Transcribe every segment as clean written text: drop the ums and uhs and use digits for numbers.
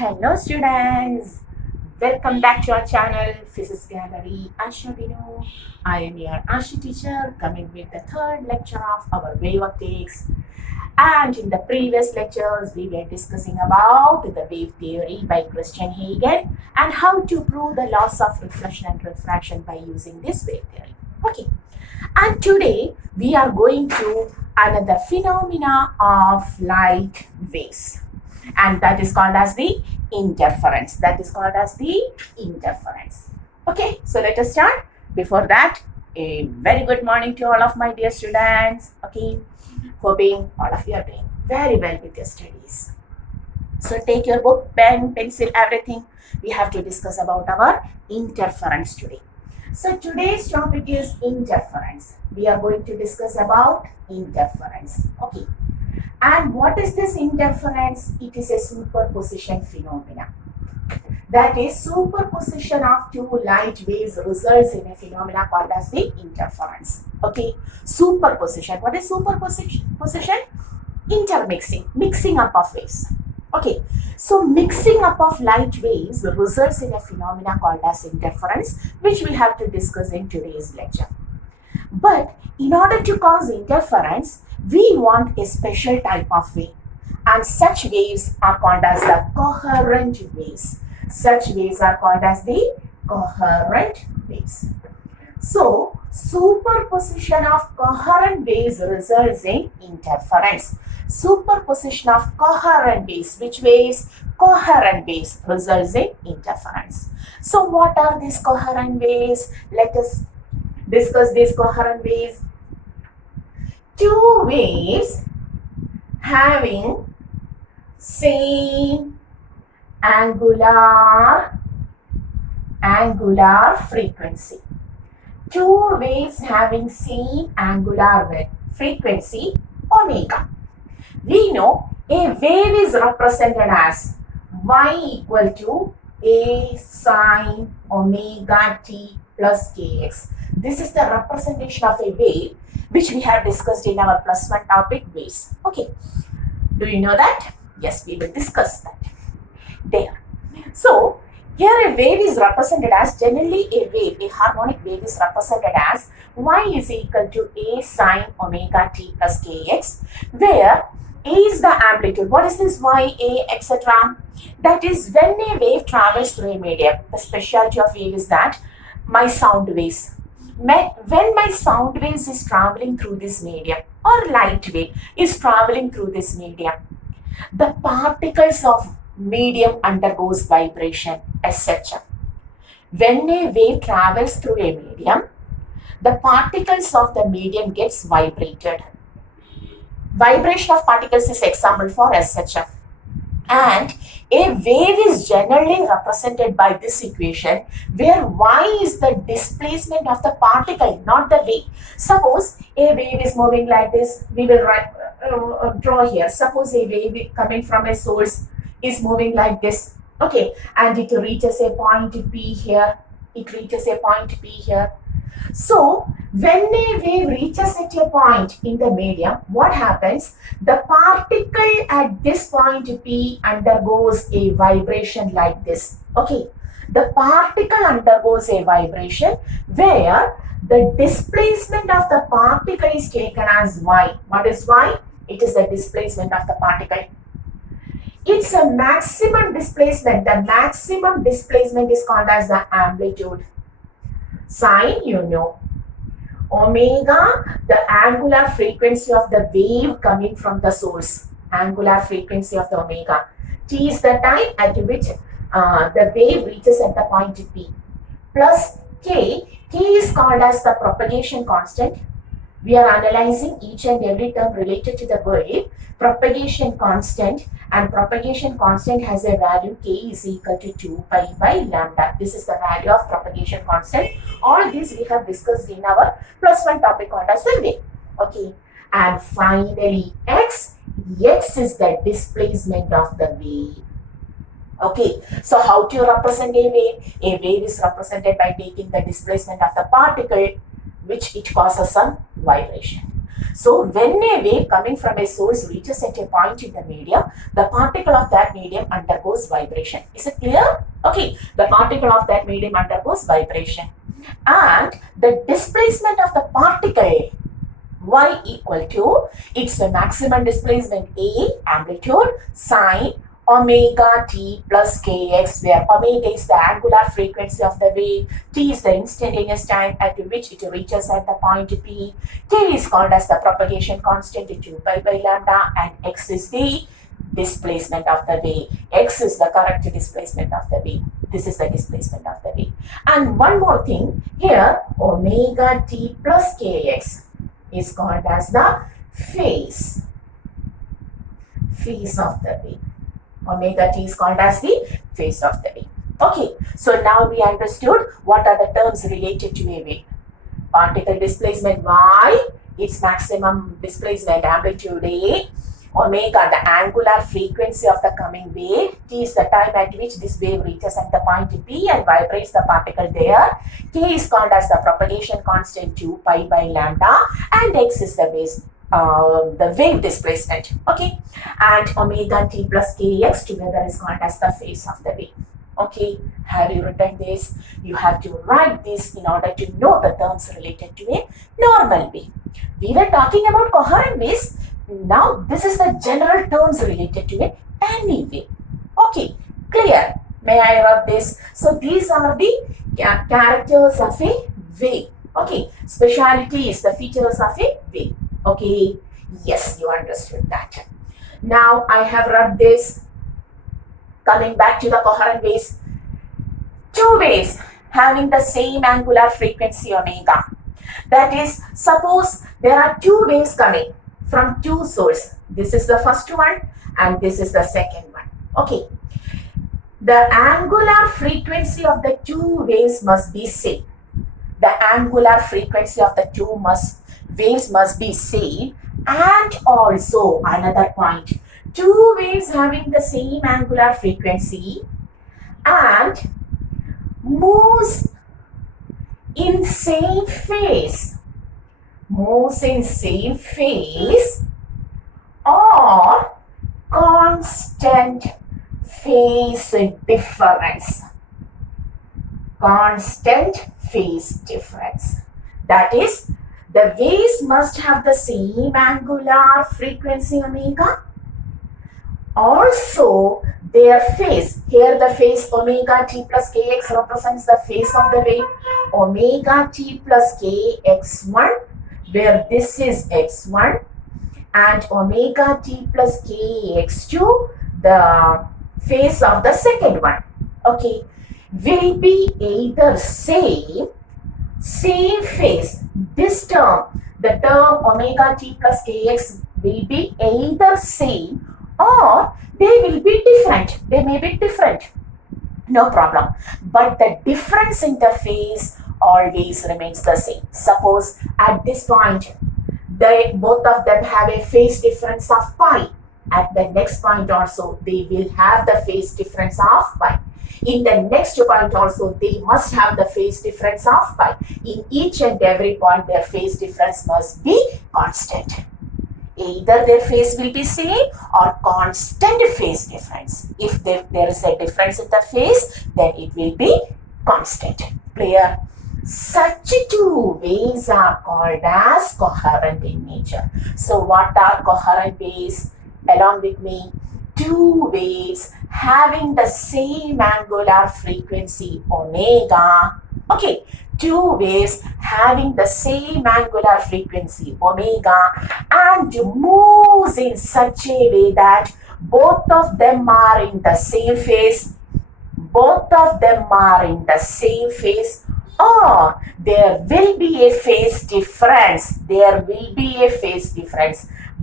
Hello students, welcome back to our channel Physics Gallery Asha Vinu. I am your Asha teacher coming with the third lecture of our wave optics. And in the previous lectures we were discussing about the wave theory by Christian Huygens and how to prove the laws of reflection and refraction by using this wave theory. Okay, and today we are going to another phenomena of light waves, and that is called as the interference. Okay, so let us start. Before that, a very good morning to all of my dear students. Okay, hoping all of you are doing very well with your studies. So take your book, pen, pencil, everything. We have to discuss about our interference today. So today's topic is interference. We are going to discuss about interference. Okay. And what is this interference? It is a superposition phenomena. That is, superposition of two light waves results in a phenomena called as the interference. Okay. Superposition. What is superposition? Intermixing, mixing up of waves. Okay, so mixing up of light waves results in a phenomena called as interference, which we have to discuss in today's lecture. But in order to cause interference, we want a special type of wave, and such waves are called as the coherent waves. Such waves are called as the coherent waves. So, superposition of coherent waves results in interference. Superposition of coherent waves. Which waves? Coherent waves results in interference. So, what are these coherent waves? Let us discuss these coherent waves. Two waves having same angular frequency. Two waves having same angular frequency omega. We know a wave is represented as y equal to a sine omega t plus kx. This is the representation of a wave which we have discussed in our +1 topic waves. Okay, do you know that? Yes, we will discuss that there. So, here a wave is represented as, generally a harmonic wave is represented as y is equal to a sine omega t plus kx, where a is the amplitude. What is this y, a, etc.? That is, when a wave travels through a medium, the specialty of wave is that my sound waves. When my sound waves is traveling through this medium, or light wave is traveling through this medium, the particles of medium undergoes vibration, etc. When a wave travels through a medium, the particles of the medium gets vibrated. Vibration of particles is example for etc. And a wave is generally represented by this equation, where y is the displacement of the particle, not the wave. Suppose a wave is moving like this. We will draw here. Suppose a wave coming from a source is moving like this. Okay, and it reaches a point P here. So, when a wave reaches at a point in the medium, what happens? The particle at this point P undergoes a vibration like this. Okay, the particle undergoes a vibration where the displacement of the particle is taken as y. What is y? It is the displacement of the particle. It's a maximum displacement. The maximum displacement is called as the amplitude. Sine, you know. Omega, the angular frequency of the wave coming from the source. Angular frequency of the omega. T is the time at which the wave reaches at the point P. Plus K. K is called as the propagation constant. We are analyzing each and every term related to the wave. Propagation constant, and propagation constant has a value k is equal to 2 pi by lambda. This is the value of propagation constant. All these we have discussed in our +1 topic on the wave. Okay, and finally x is the displacement of the wave. Okay, so how to represent a wave? A wave is represented by taking the displacement of the particle, which it causes some vibration. So when a wave coming from a source reaches at a point in the medium, the particle of that medium undergoes vibration. Is it clear? Okay, the particle of that medium undergoes vibration. And the displacement of the particle y equal to its maximum displacement A, amplitude, sine omega t plus kx, where omega is the angular frequency of the wave, t is the instantaneous time at which it reaches at the point P, k is called as the propagation constant 2 pi by lambda, and x is the displacement of the wave. X is the correct displacement of the wave. This is the displacement of the wave. And one more thing here, omega t plus kx is called as the phase of the wave. Omega t is called as the phase of the wave. Okay, so now we understood what are the terms related to a wave. Particle displacement y, its maximum displacement amplitude A, omega the angular frequency of the coming wave, t is the time at which this wave reaches at the point P and vibrates the particle there, k is called as the propagation constant 2 pi by lambda, and x is the wave displacement. Okay, and omega t plus kx together is called as the phase of the wave. Okay, have you written this? You have to write this in order to know the terms related to a normal wave. We were talking about coherent waves. Now this is the general terms related to a any wave. Okay, clear? May I rub this? So these are the characters of a wave. Okay, speciality is the features of a wave. Okay, yes, you understood that. Now I have rubbed this. Coming back to the coherent waves, two waves having the same angular frequency omega. That is, suppose there are two waves coming from two sources. This is the first one and this is the second one. Okay. The angular frequency of the two waves must be same. The angular frequency of the two waves must be same, and also another point, two waves having the same angular frequency and moves in same phase, or constant phase difference. That is, the waves must have the same angular frequency omega. Also, their phase, here the phase omega t plus kx represents the phase of the wave, omega t plus kx1, where this is x1, and omega t plus kx2, the phase of the second one. Okay, will be either same phase. This term, the term omega t plus kx will be either same or they will be different. They may be different. No problem. But the difference in the phase always remains the same. Suppose at this point, both of them have a phase difference of pi. At the next point also, they will have the phase difference of pi. In the next point also, they must have the phase difference of pi. In each and every point, their phase difference must be constant. Either their phase will be same or constant phase difference. If there is a difference in the phase, then it will be constant. Clear? Such two waves are called as coherent in nature. So what are coherent waves? Along with me, two waves having the same angular frequency omega. Okay, two waves having the same angular frequency omega and moves in such a way that both of them are in the same phase. Or there will be a phase difference.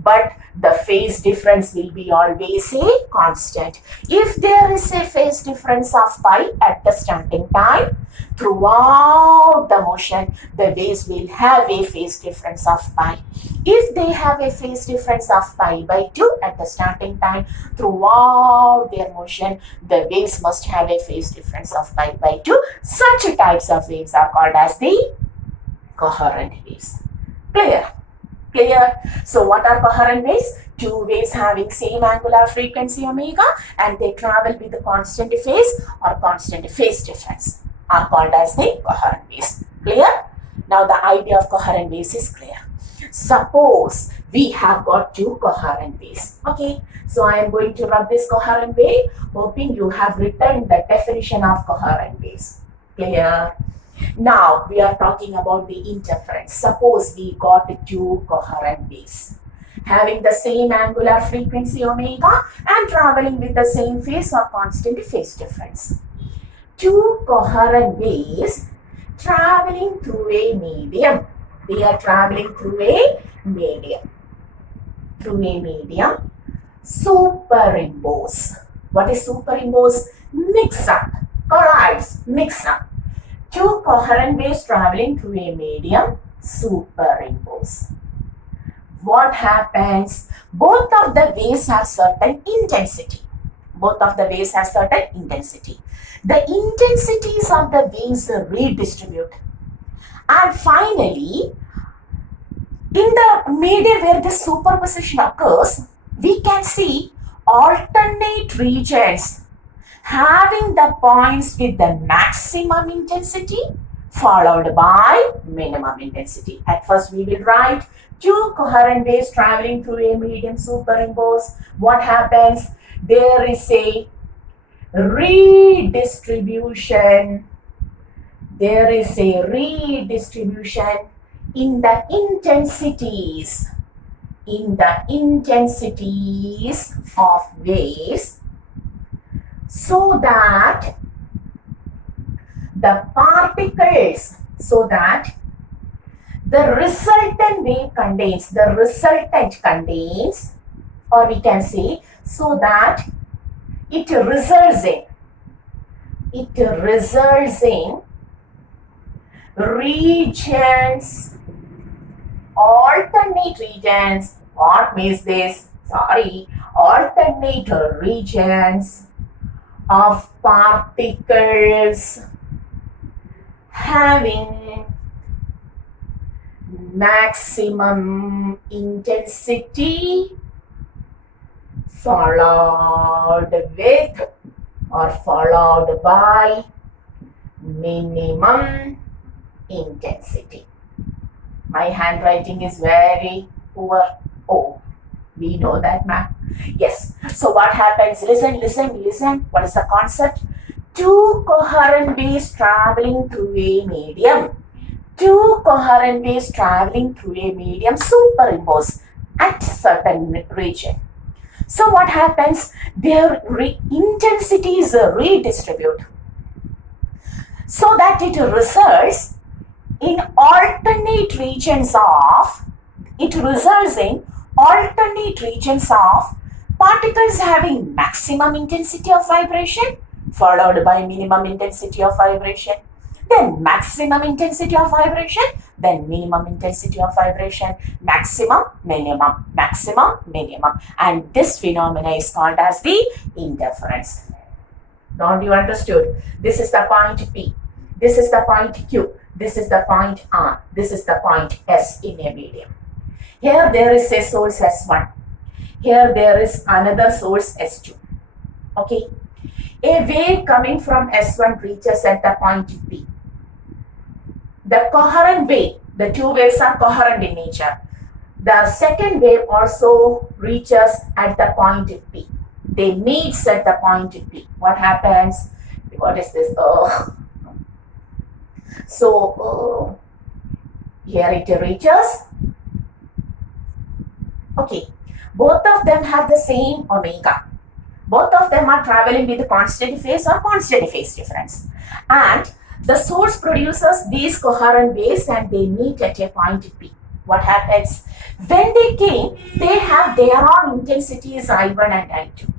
But the phase difference will be always a constant. If there is a phase difference of pi at the starting time, throughout the motion, the waves will have a phase difference of pi. If they have a phase difference of pi by 2 at the starting time, throughout their motion, the waves must have a phase difference of pi by 2. Such types of waves are called as the coherent waves. Clear? Clear? So what are coherent waves? Two waves having same angular frequency omega and they travel with the constant phase or constant phase difference are called as the coherent waves. Clear? Now the idea of coherent waves is clear. Suppose we have got two coherent waves. Okay, so I am going to rub this coherent wave, hoping you have written the definition of coherent waves. Clear? Now we are talking about the interference. Suppose we got two coherent waves having the same angular frequency omega and traveling with the same phase or constant phase difference. Two coherent waves traveling through a medium. They are traveling through a medium. Superimpose. What is superimpose? Mix up. Collides. Mix up. Two coherent waves traveling through a medium, superimpose. What happens? Both of the waves have certain intensity. The intensities of the waves redistribute. And finally, in the medium where this superposition occurs, we can see alternate regions having the points with the maximum intensity followed by minimum intensity. At first we will write two coherent waves traveling through a medium superimpose. What happens? There is a redistribution. In the intensities of waves, so that the resultant wave contains, or we can say, so that it results in regions, alternate regions. What means this? Alternate regions of particles having maximum intensity followed by minimum intensity. My handwriting is very poor. Oh, we know that, ma'am. Yes. So what happens? Listen. What is the concept? Two coherent waves traveling through a medium. Superimpose at certain region. So what happens? Their intensities redistribute so that it results in alternate regions of particles having maximum intensity of vibration followed by minimum intensity of vibration, then maximum intensity of vibration, then minimum intensity of vibration, maximum, minimum, and this phenomena is called as the interference. Now you understood? This is the point P, this is the point Q, this is the point R, this is the point S in a medium. Here there is a source S1. Here there is another source S2. Okay. A wave coming from S1 reaches at the point P. The coherent wave, the two waves are coherent in nature. The second wave also reaches at the point P. They meet at the point P. What happens? What is this? Here it reaches. Okay, both of them have the same omega. Both of them are traveling with the constant phase or constant phase difference. And the source produces these coherent waves and they meet at a point P. What happens? When they came, they have their own intensities I1 and I2.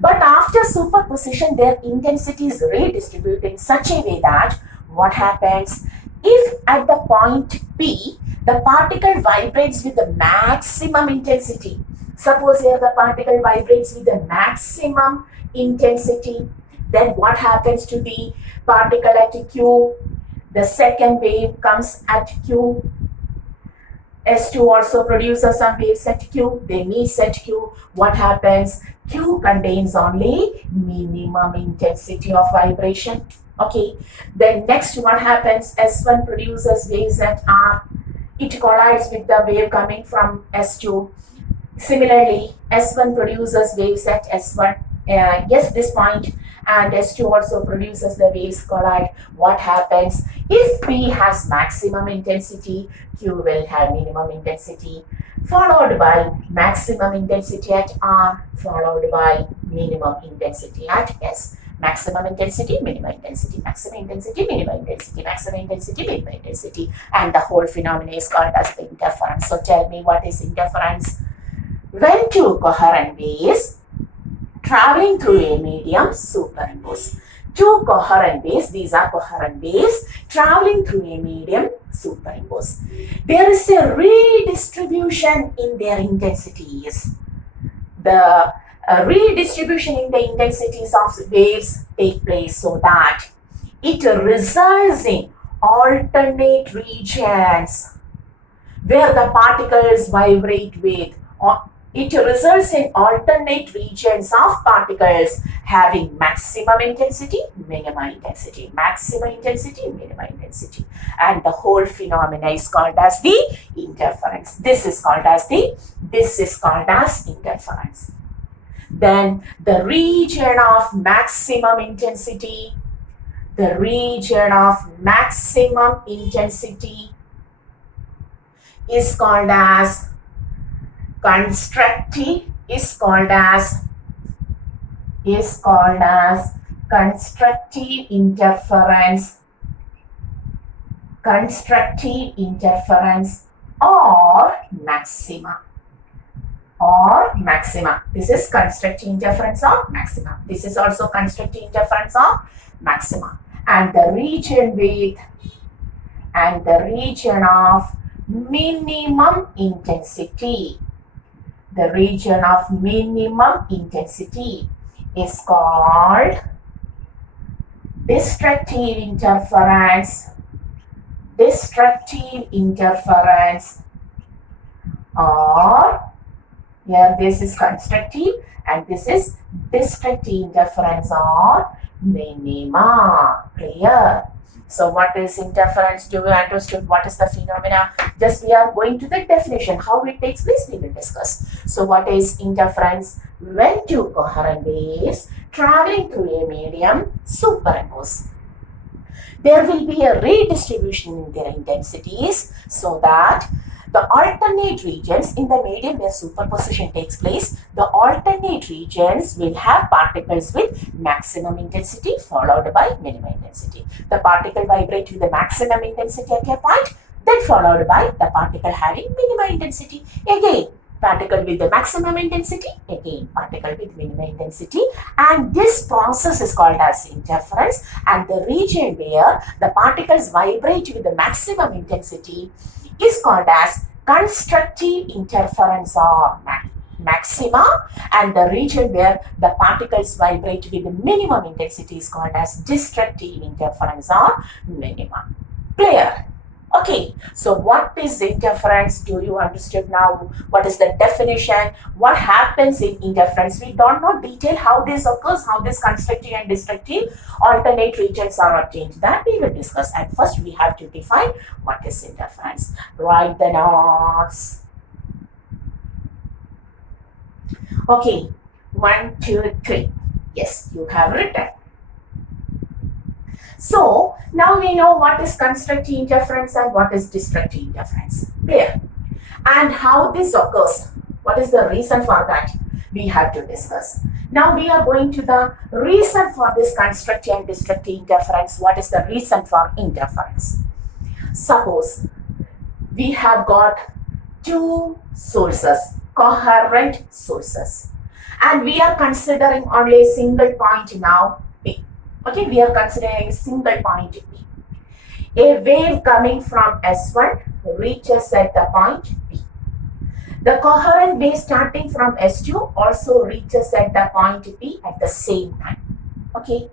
But after superposition, their intensities redistribute in such a way that what happens? If at the point P, the particle vibrates with the maximum intensity. Suppose here the particle vibrates with the maximum intensity. Then what happens to the particle at Q? The second wave comes at Q. S2 also produces some waves at Q. They meet at Q. What happens? Q contains only minimum intensity of vibration. Okay. Then next what happens? S1 produces waves at R. It collides with the wave coming from S2. Similarly, S1 produces waves at S1. Yes, this point, and S2 also produces the waves collide. What happens? If P has maximum intensity, Q will have minimum intensity, followed by maximum intensity at R, followed by minimum intensity at S. Maximum intensity, minimum intensity, maximum intensity, minimum intensity, maximum intensity, minimum intensity, and the whole phenomenon is called as the interference. So tell me, what is interference? When two coherent waves traveling through a medium superimpose. Two coherent waves, these are coherent waves traveling through a medium superimpose. There is a redistribution in their intensities. The redistribution in the intensities of waves take place so that it results in alternate regions where the particles vibrate with. It results in alternate regions of particles having maximum intensity, minimum intensity, maximum intensity, minimum intensity. And the whole phenomena is called as the interference. This is called as interference. Then the region of maximum intensity, is called as constructive, constructive interference, or maxima. This is constructive interference or maxima. This is also constructive interference or maxima. And the region of minimum intensity. The region of minimum intensity is called destructive interference, or here this is constructive and this is destructive interference or minima. Clear? So what is interference? Do we understood what is the phenomena? Just we are going to the definition. How it takes place, we will discuss. So what is interference? When two coherent waves traveling through a medium superimpose, there will be a redistribution in their intensities so that the alternate regions in the medium where superposition takes place, the alternate regions will have particles with maximum intensity followed by minimum intensity. The particle vibrates with the maximum intensity at a point, then followed by the particle having minimum intensity. Again, particle with the maximum intensity, again particle with minimum intensity, and this process is called as interference. And the region where the particles vibrate with the maximum intensity is called as constructive interference or maxima, and the region where the particles vibrate with the minimum intensity is called as destructive interference or minima. Clear? Okay, so what is interference? Do you understand now? What is the definition? What happens in interference? We don't know detail how this occurs, how this constructive and destructive alternate regions are obtained. That we will discuss. And first we have to define what is interference. Write the notes. Okay, 1, 2, 3. Yes, you have written. So now we know what is constructive interference and what is destructive interference. Clear? And how this occurs. What is the reason for that? We have to discuss. Now we are going to the reason for this constructive and destructive interference. What is the reason for interference? Suppose we have got two sources, coherent sources, and we are considering only a single point now. Okay, we are considering a single point P. A wave coming from S1 reaches at the point P. The coherent wave starting from S2 also reaches at the point P at the same time. Okay.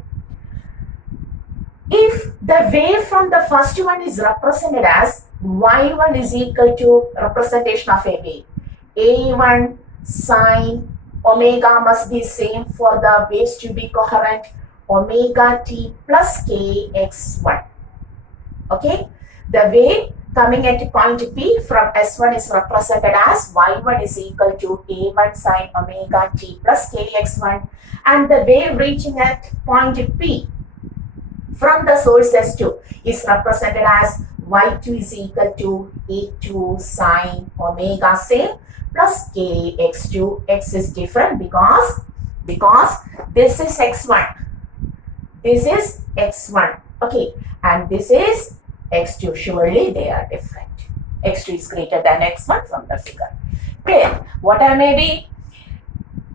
If the wave from the first one is represented as y1 is equal to representation of a wave. A1 sine omega must be same for the waves to be coherent. Omega t plus kx1. Okay, the wave coming at point P from S1 is represented as y1 is equal to A1 sine omega t plus kx1, and the wave reaching at point P from the source S2 is represented as y2 is equal to A2 sine omega same plus kx2. X is different because this is x1, this is x1, okay, and this is x2. Surely they are different. x2 is greater than x1 from the figure. Clear? What are maybe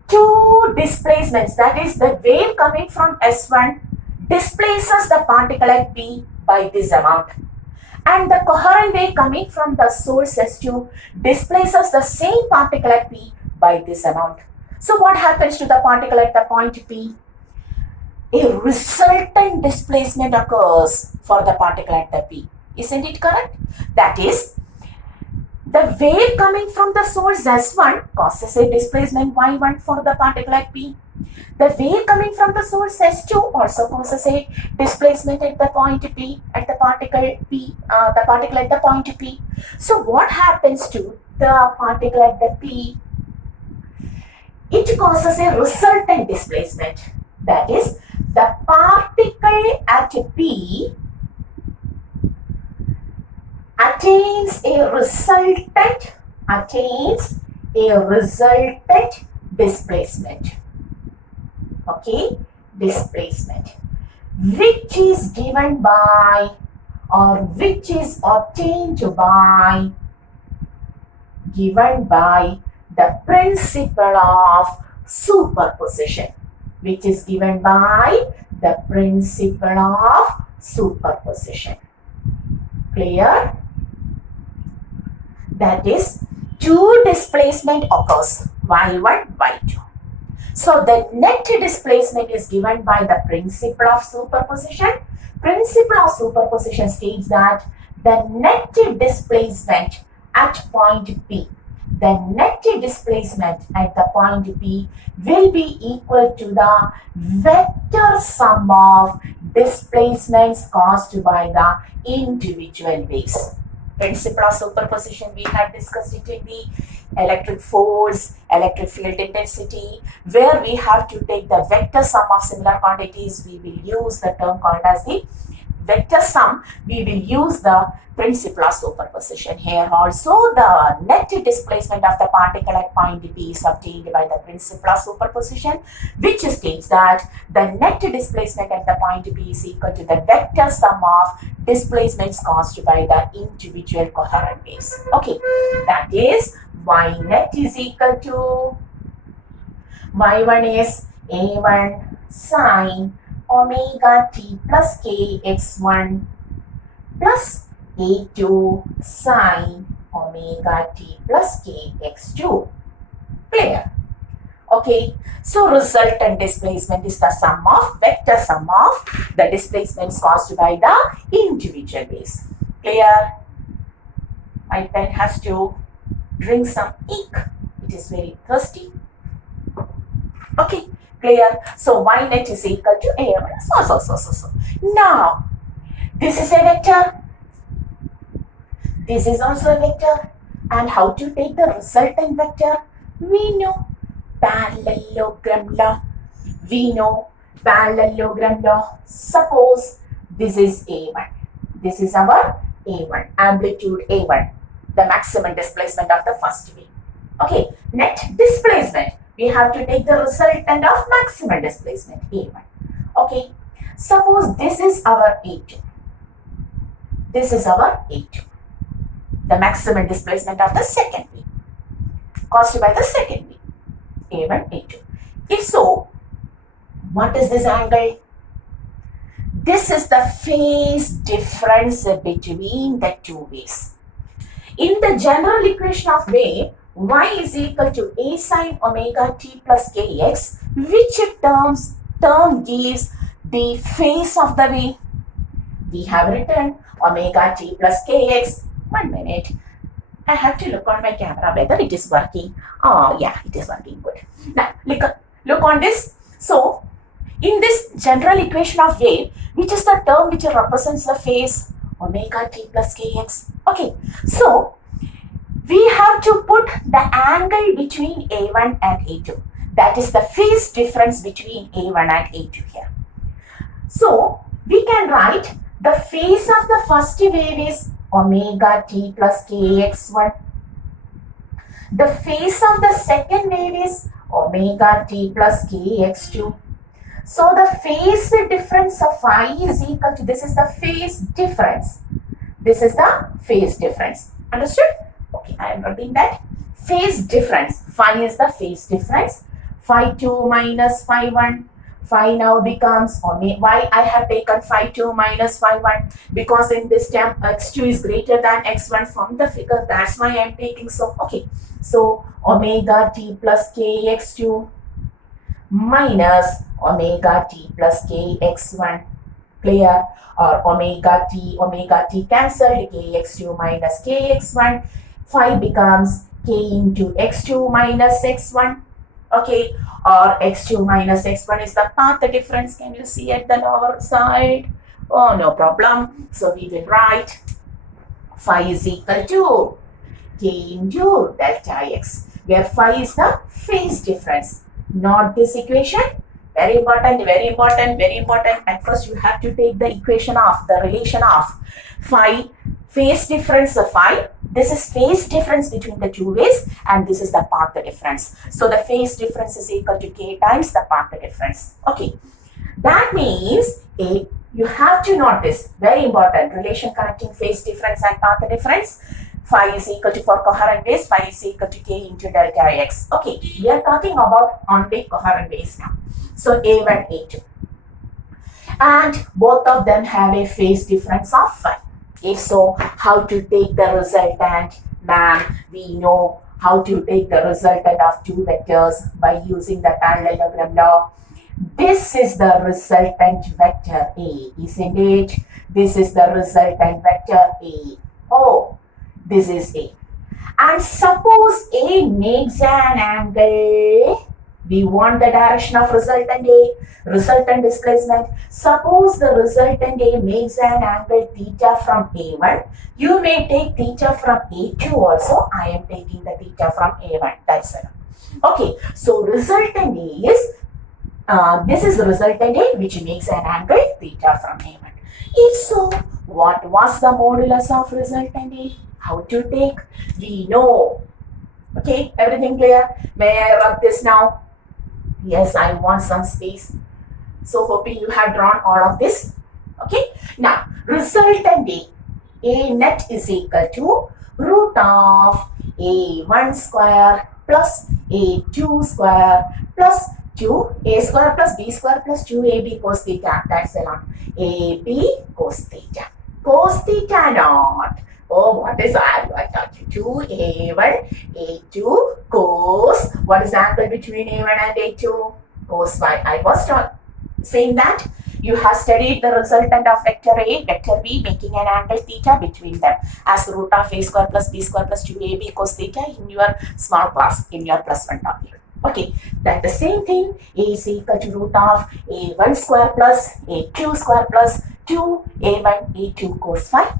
two displacements, that is the wave coming from S1 displaces the particle at P by this amount, and the coherent wave coming from the source S2 displaces the same particle at P by this amount. So what happens to the particle at the point P? A resultant displacement occurs for the particle at the P. Isn't it correct? That is, the wave coming from the source S1 causes a displacement y1 for the particle at P. The wave coming from the source S2 also causes a displacement at the point P, at the particle P, the particle at the point P. So what happens to the particle at the P? It causes a resultant displacement. That is, the particle at P attains a resultant displacement. Okay, displacement, which is given by, or which is obtained by, the principle of superposition, which is given by the principle of superposition. Clear? That is, two displacement occurs, y1, y2. So the net displacement is given by the principle of superposition. Principle of superposition states that the net displacement at point P, the net displacement at the point P will be equal to the vector sum of displacements caused by the individual waves. Principle of superposition, we have discussed it in the electric force, electric field intensity, where we have to take the vector sum of similar quantities. We will use the term called as the vector sum. We will use the principle of superposition. Here also the net displacement of the particle at point P is obtained by the principle of superposition, which states that the net displacement at the point P is equal to the vector sum of displacements caused by the individual coherent waves. Okay, that is, y net is equal to, y1 is A1 sine omega t plus kx1 plus A2 sine omega t plus kx2. Clear? Okay, so resultant displacement is the sum of, vector sum of the displacements caused by the individual waves. Clear? My pen has to drink some ink. It is very thirsty. Okay, clear? So y net is equal to A1. So. Now, this is a vector. This is also a vector. And how to take the resultant vector? We know parallelogram law. Suppose this is A1. This is our A1, amplitude A1, the maximum displacement of the first wave. Okay, net displacement. We have to take the resultant of maximum displacement, A1. Okay, suppose this is our A2. This is our A2, the maximum displacement of the second wave, caused by the second wave, A1, A2. If so, what is this angle? This is the phase difference between the two waves. In the general equation of wave, y is equal to a sine omega t plus kx, which term gives the phase of the wave. We have written omega t plus kx. 1 minute. I have to look on my camera whether it is working. Oh, yeah, it is working good. Now, look on this. So, in this general equation of wave, which is the term which represents the phase omega t plus kx. Okay, so we have to put the angle between A1 and A2. That is the phase difference between A1 and A2 here. So, we can write the phase of the first wave is omega t plus kx1. The phase of the second wave is omega t plus kx2. So the phase difference of phi is equal to, this is the phase difference. This is the phase difference. Understood? Okay, I am writing that. Phase difference. Phi is the phase difference. Phi 2 minus phi 1. Phi now becomes omega. Why I have taken phi 2 minus phi 1? Because in this term x2 is greater than x1 from the figure. That's why I am taking so. Okay. So omega t plus kx2 minus omega t plus kx1. Clear? Or omega t cancelled, kx2 minus kx1. Phi becomes k into x2 minus x1. Okay, or x2 minus x1 is the path difference. Can you see at the lower side? Oh, no problem. So we will write phi is equal to k into delta x, where phi is the phase difference, not this equation. Very important, very important, very important. At first, you have to take the equation of the relation of phi, phase difference of phi. This is phase difference between the two ways, and this is the path difference. So the phase difference is equal to k times the path difference. Okay, that means you have to note this, very important, relation connecting phase difference and path difference. Phi is equal to, for coherent waves, phi is equal to k into delta x. Okay, we are talking about only coherent waves now. So A1, A2. And both of them have a phase difference of phi. If so, how to take the resultant? Ma'am, we know how to take the resultant of two vectors by using the parallelogram law. This is the resultant vector A, isn't it? This is the resultant vector A. Oh, this is A. And suppose A makes an angle. We want the direction of resultant A, resultant displacement. Suppose the resultant A makes an angle theta from A1. You may take theta from A2 also. I am taking the theta from A1. That's it. Okay, so resultant A is, this is the resultant A which makes an angle theta from A1. If so, what was the modulus of resultant A? How to take? We know. Okay, everything clear? May I rub this now? Yes, I want some space. So hoping you have drawn all of this. Okay. Now, resultant A net is equal to root of A1 square plus A2 square plus 2A square plus B square plus 2AB cos theta. That's along AB cos theta. Cos theta naught. Oh, what is that? I taught you 2A1, A2, cos. What is the angle between A1 and A2? Cos phi. I was saying that you have studied the resultant of vector A, vector B, making an angle theta between them as root of A square plus B square plus 2AB cos theta in your small class, in your plus 1 topic. Okay, that the same thing is equal to root of A1 square plus A2 square plus 2A1, A2 cos phi.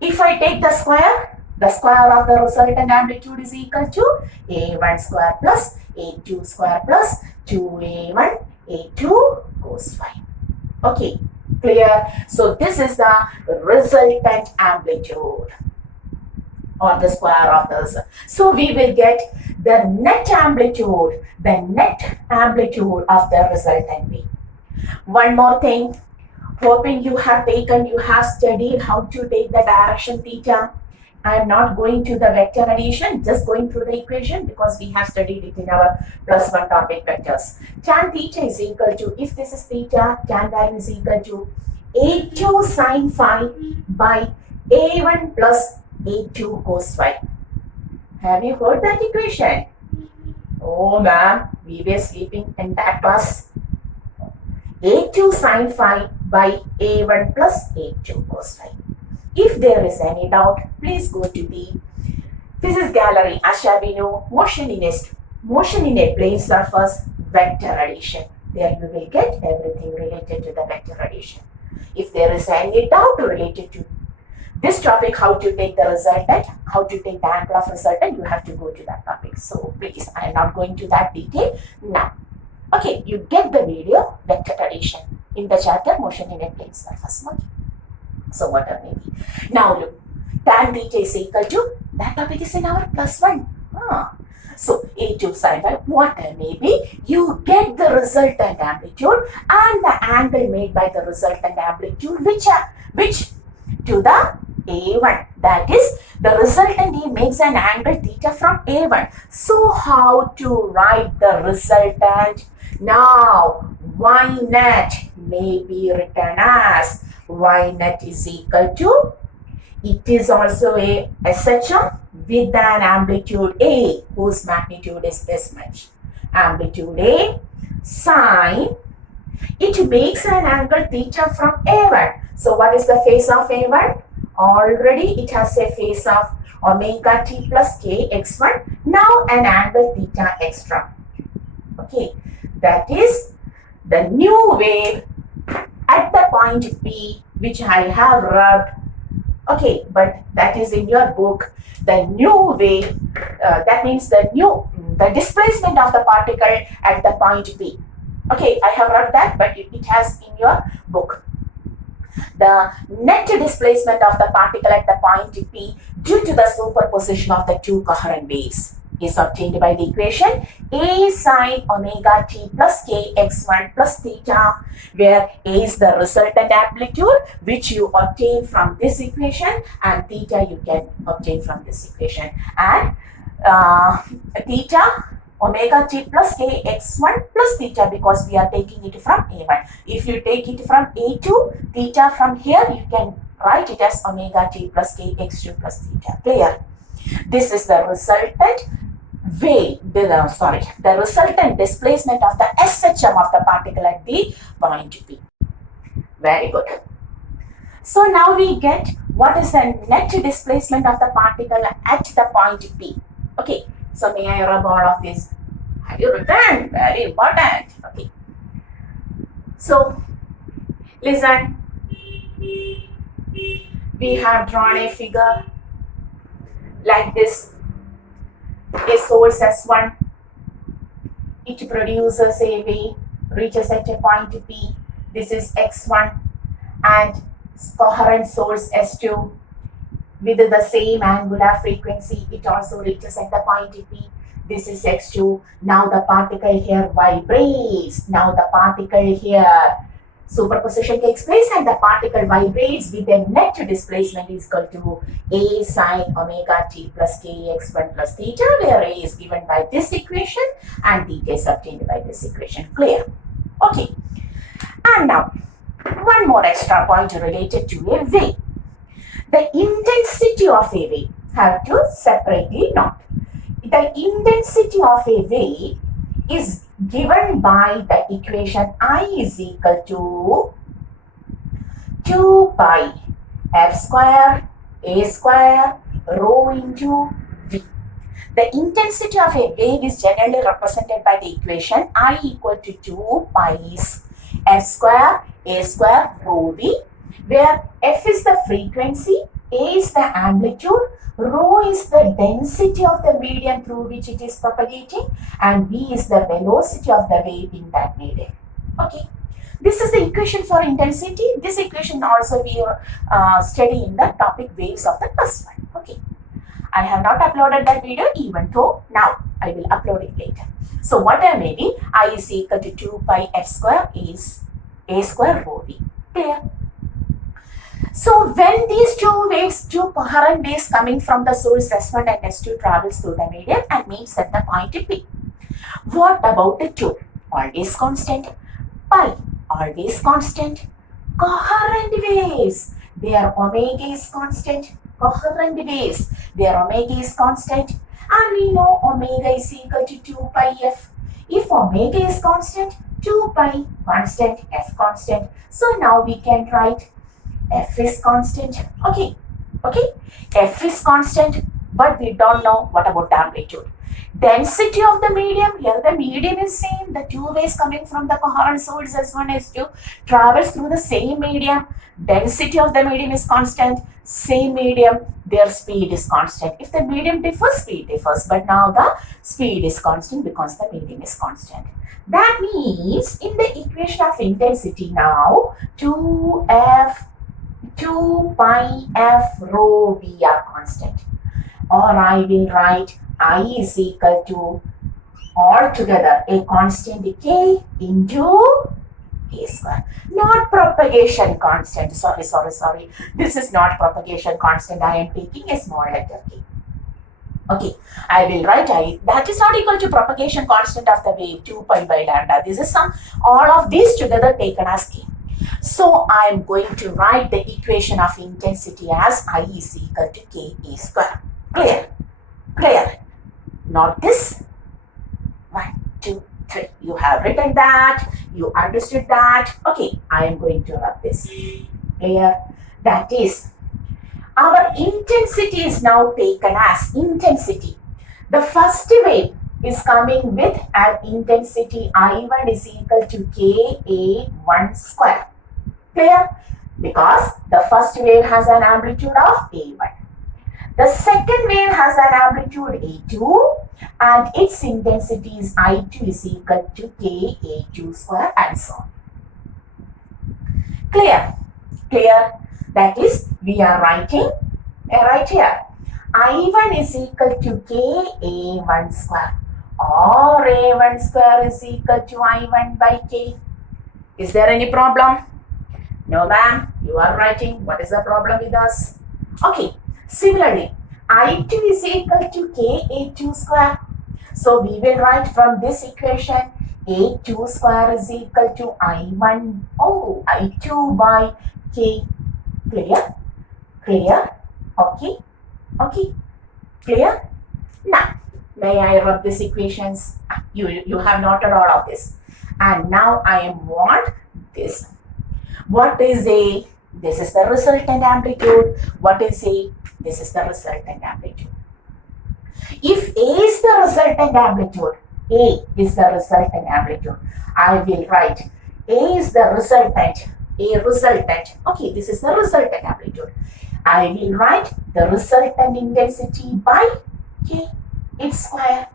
If I take the square of the resultant amplitude is equal to A1 square plus A2 square plus 2A1, A2 cos phi. Okay, clear? So this is the resultant amplitude, or the square of the result. So we will get the net amplitude of the resultant wave. One more thing. Hoping you have studied how to take the direction theta. I am not going to the vector addition, just going through the equation because we have studied it in our plus 1 topic vectors. Tan theta is equal to, if this is theta, tan value is equal to A2 sin phi by A1 plus A2 cos phi. Have you heard that equation? Oh ma'am, we were sleeping in that bus. A2 sin phi by A1 plus A2 cos phi. If there is any doubt, please go to the physics gallery. As shall we know, motion in a plane surface, vector addition. There you will get everything related to the vector addition. If there is any doubt related to this topic, how to take the resultant, how to take the angle of resultant, you have to go to that topic. So please, I am not going to that detail now. Okay, you get the video, vector addition, in the chapter motion in a plane surface. Okay. So whatever may be. Now look, tan theta is equal to, that topic is in our +1. So A2 sin phi, whatever may be, you get the resultant amplitude and the angle made by the resultant amplitude, which to the A1. That is, the resultant he makes an angle theta from A1. So how to write the resultant? Now, y net may be written as y net is equal to, it is also a SHM with an amplitude A, whose magnitude is this much. Amplitude A, sine, it makes an angle theta from A1. So what is the phase of A1? Already it has a phase of omega t plus k x1. Now an angle theta extra. Okay, that is the new wave at the point P, which I have rubbed. Okay, but that is in your book. The new wave, that means the displacement of the particle at the point P. Okay, I have rubbed that, but it has in your book. The net displacement of the particle at the point P due to the superposition of the two coherent waves is obtained by the equation A sine omega t plus k x1 plus theta, where A is the resultant amplitude which you obtain from this equation, and theta you can obtain from this equation, and theta omega t plus k x1 plus theta, because we are taking it from A1. If you take it from A2, theta from here, you can write it as omega t plus k x2 plus theta. Clear? This is the resultant wave, the resultant displacement of the SHM of the particle at the point P. Very good. So now we get what is the net displacement of the particle at the point P. Okay. So may I rub all of this? Have you written? Very important. Okay. So listen. We have drawn a figure like this. A source S1. It produces a wave, reaches at a point P. This is X1, and coherent source S2 with the same angular frequency. It also reaches at the point P. This is X2. Now the particle here vibrates. Now the particle here, superposition takes place and the particle vibrates with a net displacement is equal to A sine omega t plus k x1 plus theta, where A is given by this equation and theta is obtained by this equation. Clear? Okay. And now, one more extra point related to a wave. The intensity of a wave, have to separately note. The intensity of a wave is given by the equation I is equal to 2 pi f square a square rho into v. The intensity of a wave is generally represented by the equation I equal to 2 pi f square a square rho v, where f is the frequency, a is the amplitude, rho is the density of the medium through which it is propagating, and v is the velocity of the wave in that medium. Okay. This is the equation for intensity. This equation also we study in the topic waves of the +1. Okay. I have not uploaded that video, even though now I will upload it later. So whatever may be, I is equal to 2 pi f square is a square rho v. Clear? So when these two waves, two coherent waves coming from the source S1 and S2 travels through the medium and meets at the point P. What about the two? Always constant. Pi, always constant. Coherent waves, their omega is constant. Coherent waves, their omega is constant. And we know omega is equal to 2 pi f. If omega is constant, 2 pi constant, f constant. So now we can write f is constant. Okay, Okay, F is constant, but we don't know what about the amplitude. Density of the medium, here the medium is same, the two waves coming from the coherent source S1, S2 travels through the same medium. Density of the medium is constant, same medium, their speed is constant. If the medium differs, speed differs, but now the speed is constant because the medium is constant. That means in the equation of intensity now, 2F 2 pi f rho v are constant, or I will write I is equal to altogether a constant k into a square, not propagation constant. Sorry, this is not propagation constant. I am taking a small letter k. Okay, I will write I, that is not equal to propagation constant of the wave 2 pi by lambda. This is some, all of these together taken as k. So I am going to write the equation of intensity as I is equal to k a square. Clear? Clear? Not this. 1, 2, 3. You have written that. You understood that. Okay, I am going to write this. Clear? That is, our intensity is now taken as intensity. The first wave is coming with an intensity I1 is equal to Ka1 square. Clear? Because the first wave has an amplitude of A1. The second wave has an amplitude A2 and its intensity is I2 is equal to Ka2 square and so on. Clear? Clear? That is, we are writing right here. I1 is equal to Ka1 square, or A1 square is equal to I1 by K. Is there any problem? No, ma'am. You are writing. What is the problem with us? Okay. Similarly, I2 is equal to Ka2 square. So we will write from this equation A2 square is equal to I2 by K. Clear? Clear? Okay. Okay. Clear? Now, may I rub these equations? You have noted all of this. And now I am what? This. What is A? This is the resultant amplitude. What is A? This is the resultant amplitude. If A is the resultant amplitude, A is the resultant amplitude, I will write A is the resultant, okay, this is the resultant amplitude. I will write the resultant intensity by K, its square,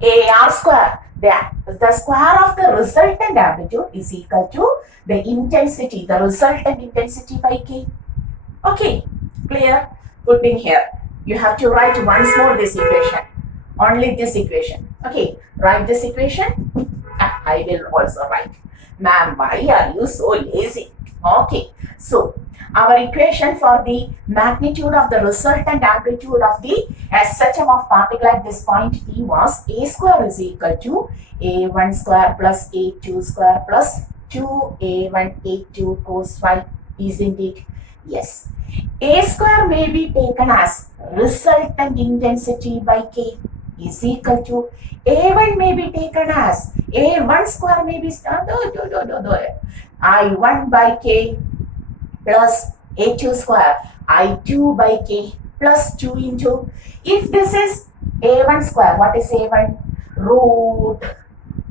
AR square. The square of the resultant amplitude is equal to the intensity, the resultant intensity by K. Okay, clear? Put in here. You have to write once more this equation. Only this equation. Okay, write this equation. I will also write. Ma'am, why are you so lazy? Okay, so our equation for the magnitude of the resultant amplitude of the SHM of particle at this point P was A square is equal to A1 square plus A2 square plus 2A1 A2 cos phi, isn't it? Yes. A square may be taken as resultant intensity by K is equal to A1 may be taken as A1 square may be I1 by K plus A2 square I2 by K plus 2 into, if this is A1 square, what is A1? Root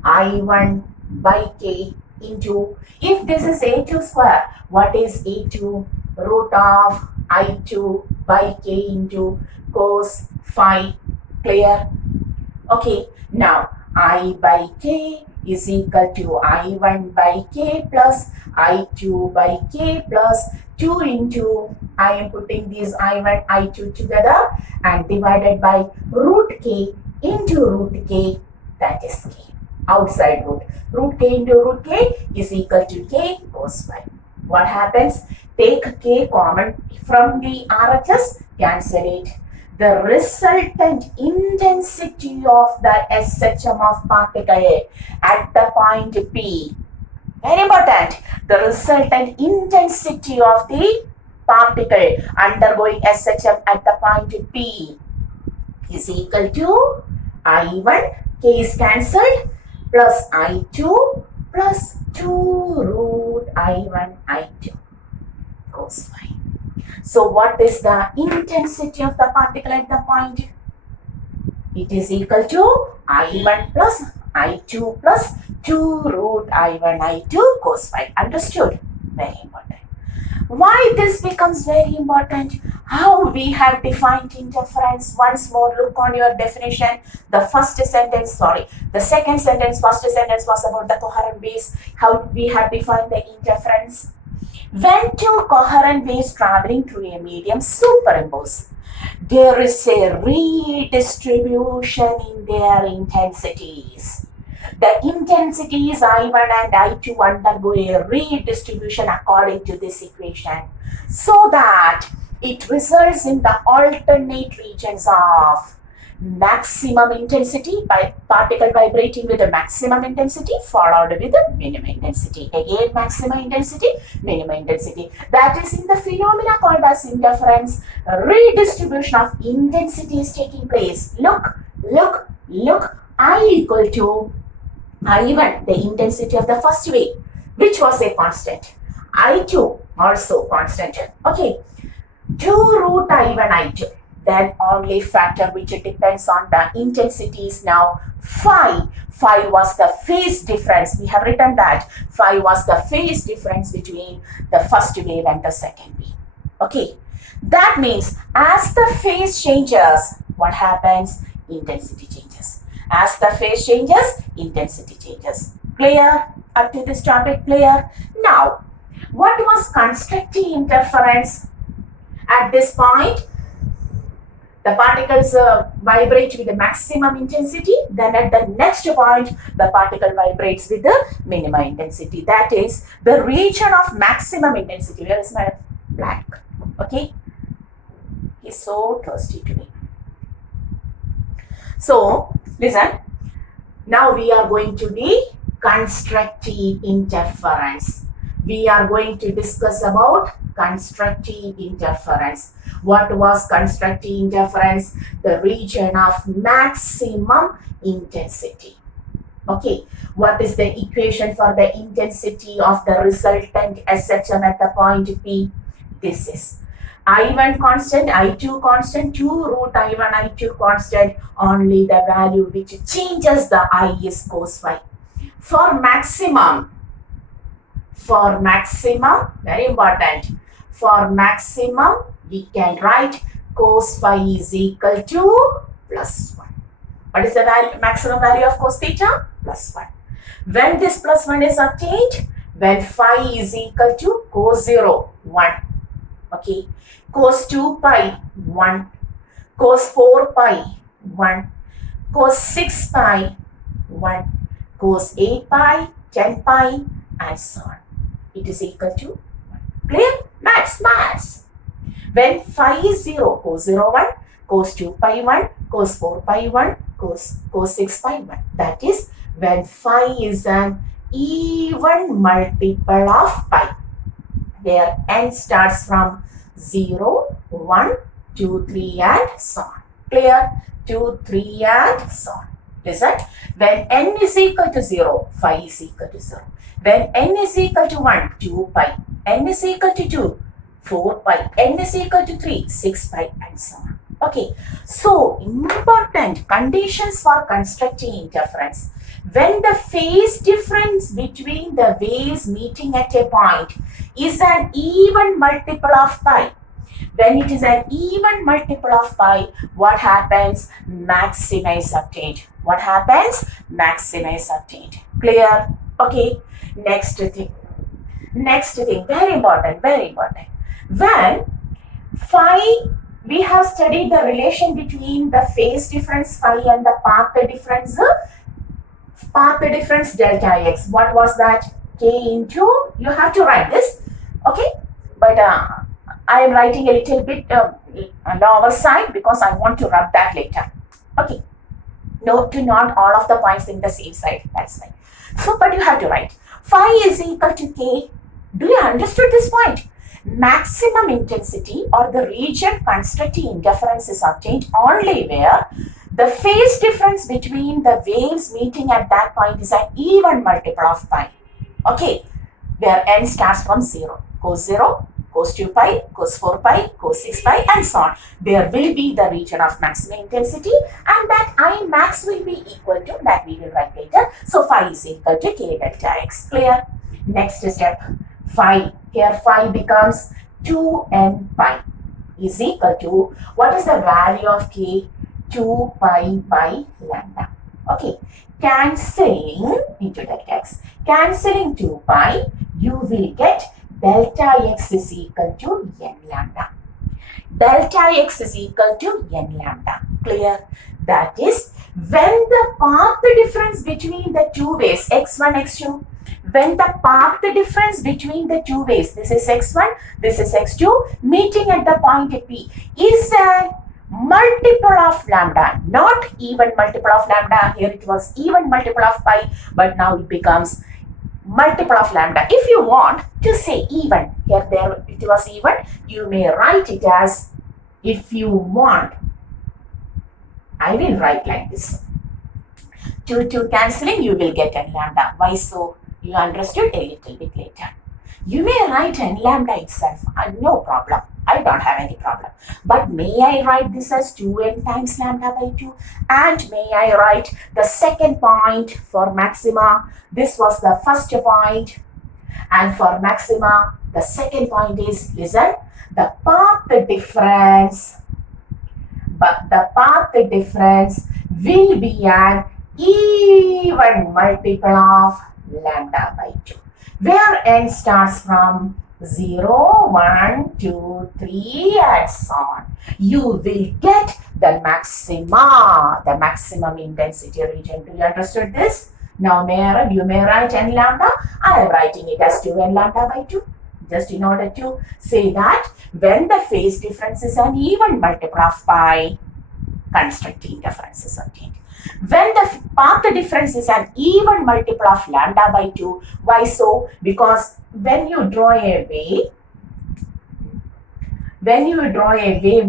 I1 by K into, if this is A2 square, what is A2? Root of I2 by K into cos phi. Clear? Okay, now I by K is equal to I1 by K plus I2 by K plus 2 into, I am putting these I1, I2 together and divided by root K into root K, that is K. Outside root. Root K into root K is equal to K cos phi. What happens? Take K common from the RHS, cancel it. The resultant intensity of the SHM of particle A at the point P. Very important. The resultant intensity of the particle undergoing SHM at the point P is equal to I1, K is cancelled, plus I2 plus 2 root I1, I2 cos phi. So what is the intensity of the particle at the point? It is equal to I1 plus I2 plus 2 root I1 I2 cos phi. Understood? Very important. Why this becomes very important? How we have defined interference. Once more, look on your definition. The second sentence, first sentence was about the coherent waves. How we have defined the interference. When two coherent waves traveling through a medium superimpose, there is a redistribution in their intensities. The intensities I1 and I2 undergo a redistribution according to this equation, so that it results in the alternate regions of maximum intensity by particle vibrating with the maximum intensity followed with the minimum intensity. Again, maximum intensity, minimum intensity. That is in the phenomena called as interference. Redistribution of intensity is taking place. Look. I equal to I1, the intensity of the first wave, which was a constant. I2 also constant. Okay. 2 root I1 I2. Then only factor which depends on the intensity is now phi. Phi was the phase difference. We have written that. Phi was the phase difference between the first wave and the second wave. Okay. That means as the phase changes, what happens? Intensity changes. As the phase changes, intensity changes. Clear? Up to this topic, clear? Now, what was constructive interference? At this point, the particles vibrate with the maximum intensity. Then at the next point, the particle vibrates with the minimum intensity. That is the region of maximum intensity. Where is my black? Okay. He's so thirsty today. So, listen. Now we are going to be constructive interference. We are going to discuss about constructive interference. What was constructive interference? The region of maximum intensity. Okay, what is the equation for the intensity of the resultant SHM at the point P? This is I1 constant, I2 constant, 2 root I1, I2 constant. Only the value which changes the I is cos phi. For maximum, very important, for maximum, we can write cos phi is equal to plus 1. What is the maximum value of cos theta? Plus 1. When this plus 1 is obtained, when phi is equal to cos 0, 1. Okay. Cos 2 pi, 1. Cos 4 pi, 1. Cos 6 pi, 1. Cos 8 pi, 10 pi, and so on. It is equal to 1. Clear? Maths. When phi is 0, cos 0, 1, cos 2 pi 1, cos 4 pi 1, cos 6 pi 1. That is when phi is an even multiple of pi, where n starts from 0, 1, 2, 3 and so on. Clear? 2, 3 and so on. Listen, when n is equal to 0, phi is equal to 0. When n is equal to 1, 2 pi. N is equal to 2, 4 pi. N is equal to 3, 6 pi and so on. Okay, so important conditions for constructing interference. When the phase difference between the waves meeting at a point is an even multiple of pi. When it is an even multiple of pi, what happens? Maxima is obtained. What happens? Maxima is obtained. Clear? Okay. Next thing, very important. When phi, we have studied the relation between the phase difference phi and the path difference delta x. What was that? K into, you have to write this, okay? But I am writing a little bit lower side because I want to rub that later. Okay. Note to not all of the points in the same side. That's fine. So, but you have to write phi is equal to K. Do you understood this point? Maximum intensity or the region constructing interference is obtained only where the phase difference between the waves meeting at that point is an even multiple of pi. Okay, where n starts from 0. Cos 0, cos 2 pi, cos 4 pi, cos 6 pi, and so on. There will be the region of maximum intensity, and that I max will be equal to, that we will write later. So phi is equal to k delta x. Clear? Next step, phi. Here phi becomes 2n pi is equal to, what is the value of k? 2 pi by lambda. Okay, cancelling into delta x. Cancelling 2 pi, you will get delta x is equal to n lambda. Delta x is equal to n lambda. Clear? That is, when the path difference between the two ways, x1, x2, when the path difference between the two ways, this is x1, this is x2, meeting at the point P, is a multiple of lambda, not even multiple of lambda. Here it was even multiple of pi, but now it becomes multiple of lambda. If you want to say even, here there it was even, you may write it as, if you want, I will write like this. 2 cancelling, you will get n lambda. Why so? You understood a little bit later. You may write n lambda itself, no problem. I don't have any problem. But may I write this as 2n times lambda by 2? And may I write the second point for maxima? This was the first point. And for maxima, the second point is, listen, the path difference, but the path difference will be an even multiple of lambda by 2, where n starts from 0, 1, 2, 3, and so on. You will get the maxima, the maximum intensity region. Do you understood this? Now, you may write n lambda. I am writing it as 2n lambda by 2. Just in order to say that when the phase difference is an even multiple of pi, constructive difference is obtained. When the path difference is an even multiple of lambda by 2, why so? Because when you draw a wave,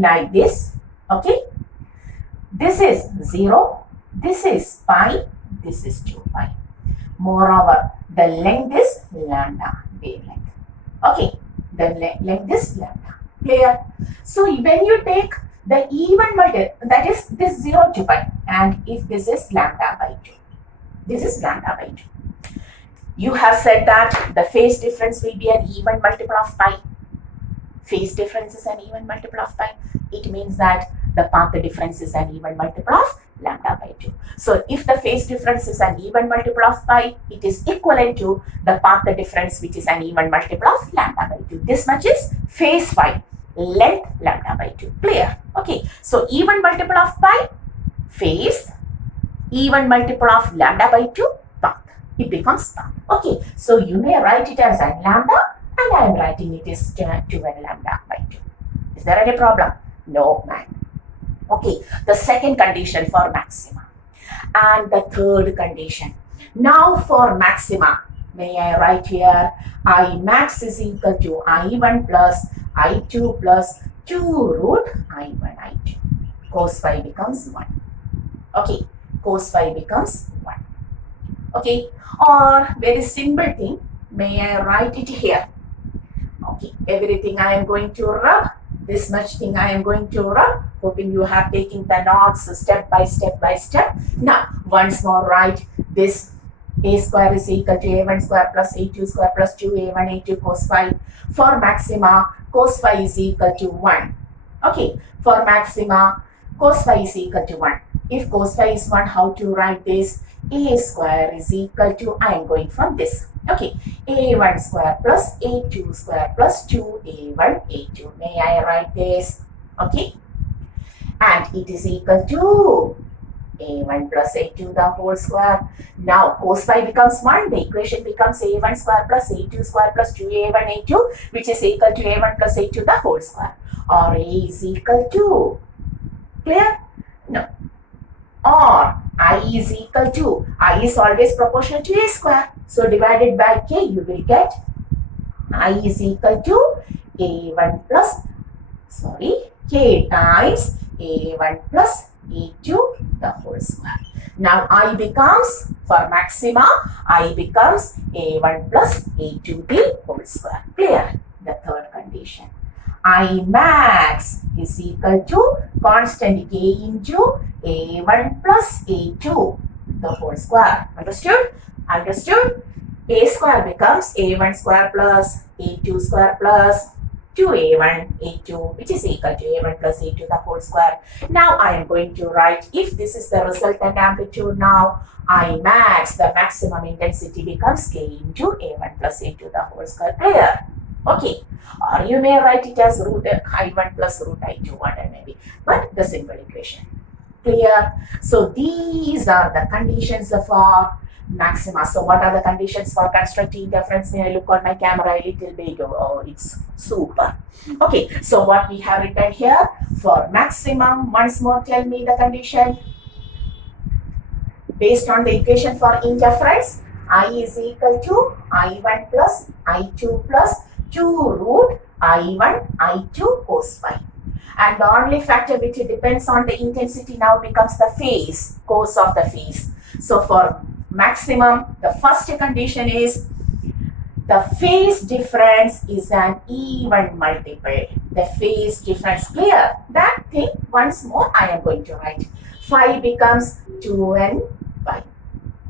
like this, okay, this is 0, this is pi, this is 2 pi. Moreover, the length is lambda, wavelength. Okay, the length is lambda. Clear? So when you take the even multiple, that is this 0 to pi, and if this is lambda by 2, this is lambda by 2. You have said that the phase difference will be an even multiple of pi. Phase difference is an even multiple of pi. It means that the path difference is an even multiple of lambda by 2. So if the phase difference is an even multiple of pi, it is equivalent to the path difference, which is an even multiple of lambda by 2. This much is phase phi, length lambda by 2. Clear? Okay. So even multiple of pi, phase, even multiple of lambda by 2, path. It becomes path. Okay. So you may write it as n lambda, and I am writing it as 2n lambda by 2. Is there any problem? No, man. Okay, the second condition for maxima. And the third condition. Now for maxima, may I write here, I max is equal to I1 plus I2 plus 2 root I1, I2. Cos phi becomes 1. Okay, cos phi becomes 1. Okay, or very simple thing, may I write it here. Okay, everything I am going to rub. This much thing I am going to rub. Hoping you have taken the notes step by step by step. Now, once more write this. A square is equal to a1 square plus a2 square plus 2a1 a2 cos phi. For maxima, cos phi is equal to 1. Okay, for maxima, cos phi is equal to 1. If cos phi is 1, how to write this? A square is equal to, I am going from this. Okay, a1 square plus a2 square plus 2a1 a2. May I write this? Okay, and it is equal to a1 plus a2 the whole square. Now cos phi becomes 1. The equation becomes a1 square plus a2 square plus 2a1 a2, which is equal to a1 plus a2 the whole square. Or a is equal to, clear? No. Or I is equal to, I is always proportional to a square. So divided by k, you will get I is equal to a1 plus, k times a1 plus a2 the whole square. Now I becomes, for maxima, I becomes a1 plus a2 the whole square. Clear? The third condition. condition. I max is equal to constant k into a1 plus a2 the whole square. Understood? Understood? A square becomes a1 square plus a2 square plus 2a1 a2 which is equal to a1 plus a2 the whole square. Now I am going to write, if this is the resultant amplitude, now I max, the maximum intensity becomes k into a1 plus a2 the whole square. Clear? Okay. Or you may write it as root I1 plus root I2, whatever may be, but the simple equation. Clear? So these are the conditions for maxima. So what are the conditions for constructive interference? May I look on my camera a little bit? Oh, it's super. Okay, so what we have written here for maximum, once more tell me the condition. Based on the equation for interference, I is equal to I1 plus I2 plus 2 root I1 I2 cos phi. And the only factor which depends on the intensity now becomes the phase, cos of the phase. So for maximum, the first condition is the phase difference is an even multiple. The phase difference, clear? That thing once more I am going to write. Phi becomes 2n pi.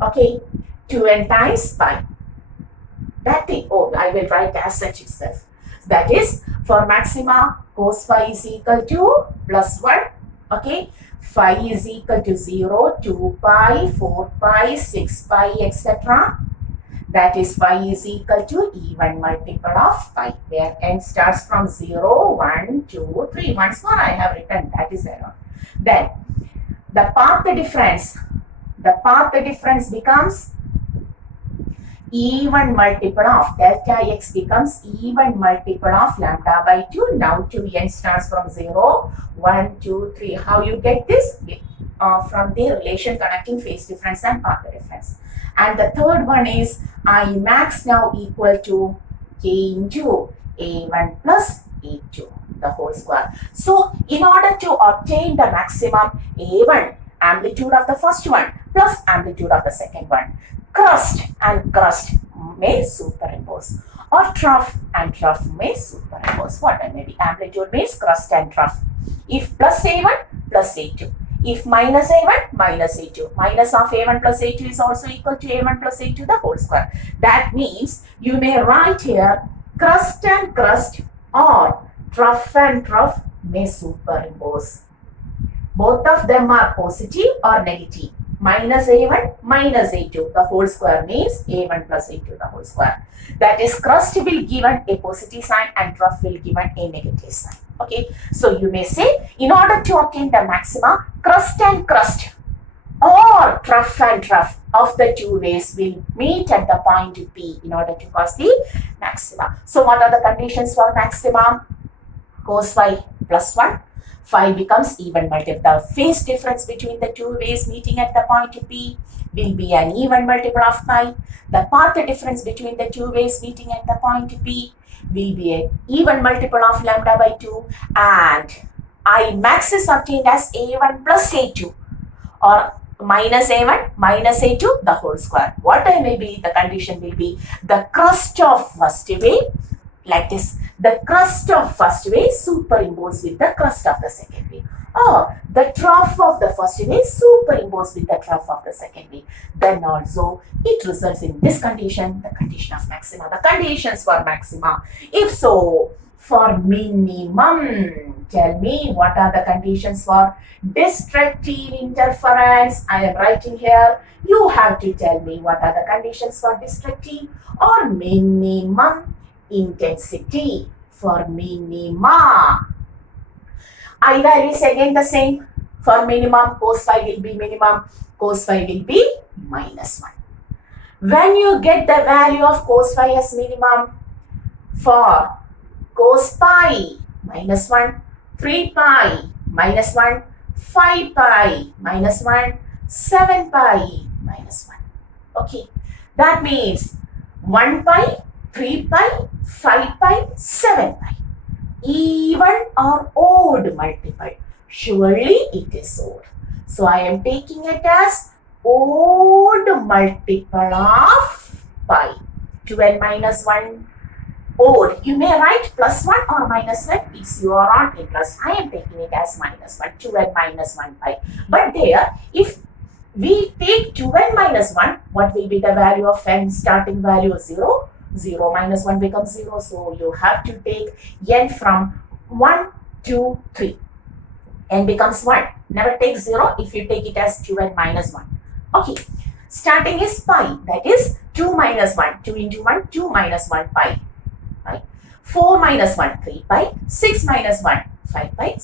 Okay, 2n times pi. That thing, oh, I will write as such itself. That is, for maxima, cos phi is equal to plus 1. Okay, phi is equal to 0, 2 pi, 4 pi, 6 pi, etc. That is, phi is equal to even multiple of pi, where n starts from 0, 1, 2, 3. Once more I have written, that is error. Then, the path difference becomes even multiple of delta x becomes even multiple of lambda by 2. Now 2n starts from 0, 1, 2, 3. How you get this? From the relation connecting phase difference and path difference. And the third one is I max now equal to k into a1 plus a2 the whole square. So in order to obtain the maximum, a1 amplitude of the first one plus amplitude of the second one, crust and crust may superimpose, or trough and trough may superimpose. What may be? Amplitude means crust and trough. If plus a1 plus a2, if minus a1 minus a2, minus of a1 plus a2 is also equal to a1 plus a2 the whole square. That means you may write here crust and crust or trough and trough may superimpose. Both of them are positive or negative. Minus a1 minus a2 the whole square means a1 plus a2 the whole square. That is, crust will given a positive sign and trough will given a negative sign. Okay, so you may say, in order to obtain the maxima, crust and crust or trough and trough of the two ways will meet at the point P in order to cause the maxima. So what are the conditions for maxima? Cos phi plus 1. Phi becomes even multiple. The phase difference between the two ways meeting at the point P will be an even multiple of pi. The path difference between the two ways meeting at the point P will be an even multiple of lambda by 2. And I max is obtained as a1 plus a2 or minus a1 minus a2 the whole square. What may be the condition will be the crust of first way, like this. The crust of first way superimposed with the crust of the second way, or the trough of the first way superimposed with the trough of the second way. Then also it results in this condition, the condition of maxima. The conditions for maxima. If so, for minimum, tell me what are the conditions for destructive interference. I am writing here. You have to tell me what are the conditions for destructive or minimum intensity. For minima, I value is again the same. For minimum, cos phi will be minimum, cos phi will be minus 1. When you get the value of cos phi as minimum, for cos pi minus 1, 3 pi minus 1, 5 pi minus 1, 7 pi minus 1. Okay, that means 1 pi, 3 pi, 5 pi, 7 pi. Even or odd multiple. Surely it is odd. So I am taking it as odd multiple of pi. 2n minus 1 odd. You may write +1 or -1. It's your own interest. I am taking it as -1, 2n minus 1 pi. But there, if we take 2n minus 1, what will be the value of n? Starting value 0. 0 minus 1 becomes 0. So you have to take n from 1, 2, 3. N becomes 1. Never take 0 if you take it as 2n minus 1. Okay. Starting is pi. That is 2 minus 1. 2 into 1, 2 minus 1 pi. 4 minus 1, 3 pi. 6 minus 1, 5 pi.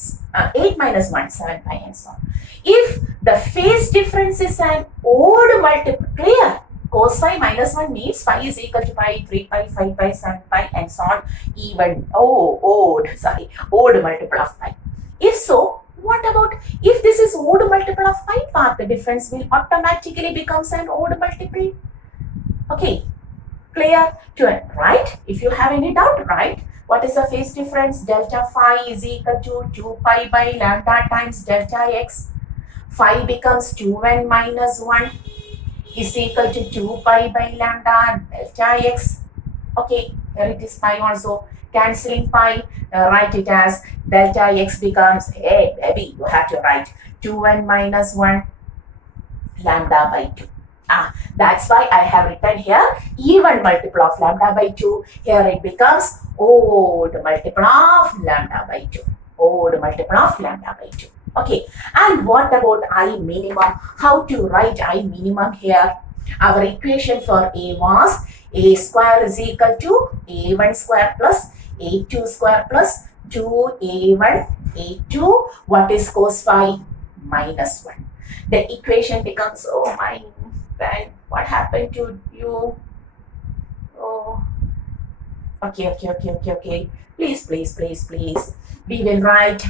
8 minus 1, 7 pi, and so on. If the phase difference is an odd multiple, clear? Cos phi minus 1 means phi is equal to pi, 3 pi, 5 pi, 7 pi, and so on. Odd multiple of pi. If so, what about if this is odd multiple of pi, path the difference will automatically becomes an odd multiple. Okay, clear to it, right? If you have any doubt, right? What is the phase difference? Delta phi is equal to 2 pi by lambda times delta x. Phi becomes 2n minus 1 is equal to 2 pi by lambda delta x. Okay, here it is pi also. Cancelling pi, write it as delta x becomes, hey baby, you have to write 2n minus 1 lambda by 2. That's why I have written here even multiple of lambda by 2. Here it becomes odd multiple of lambda by 2. Odd multiple of lambda by 2. Okay, and what about I minimum? How to write I minimum here? Our equation for A was a square is equal to a1 square plus a2 square plus 2a1 a2. What is cos phi? Minus 1. The equation becomes, oh my God, what happened to you? Oh, okay. Please. We will write,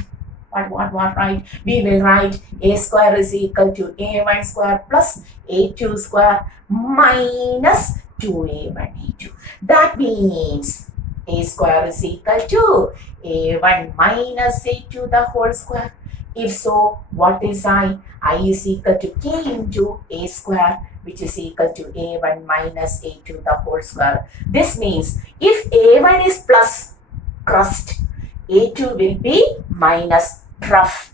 right? We will write a square is equal to a1 square plus a2 square minus 2a1 a2. That means a square is equal to a1 minus a2 the whole square. If so, what is I? I is equal to k into a square, which is equal to a1 minus a2 the whole square. This means if a1 is plus crust, a2 will be minus trough.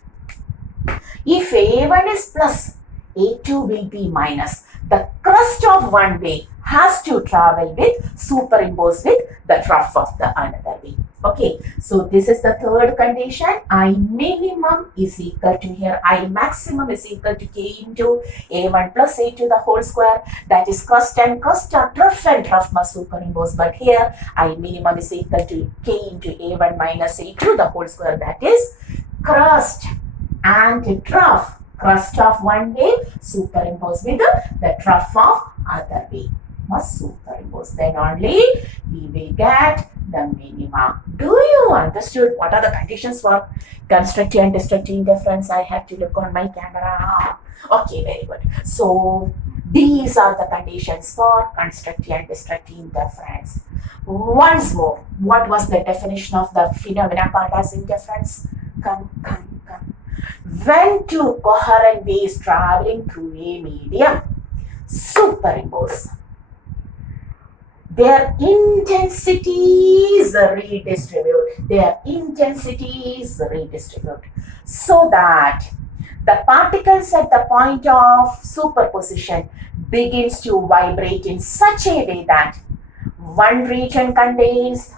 If a1 is plus, a2 will be minus. The crust of one way has to travel with, superimpose with the trough of the another way. Okay, so this is the third condition. I minimum is equal to here, I maximum is equal to k into a1 plus a2 the whole square. That is crust and crust are trough and trough must superimpose. But here I minimum is equal to k into a1 minus a2 the whole square. That is crust and trough. Crust of one way superimpose with the trough of other way. Must superimpose. Then only we will get the minima. Do you understood what are the conditions for constructive and destructive interference? I have to look on my camera. Okay, very good. So these are the conditions for constructive and destructive interference. Once more, what was the definition of the phenomena called as interference? Come. When two coherent waves traveling through a medium superimpose, their intensities redistribute. So that the particles at the point of superposition begins to vibrate in such a way that one region contains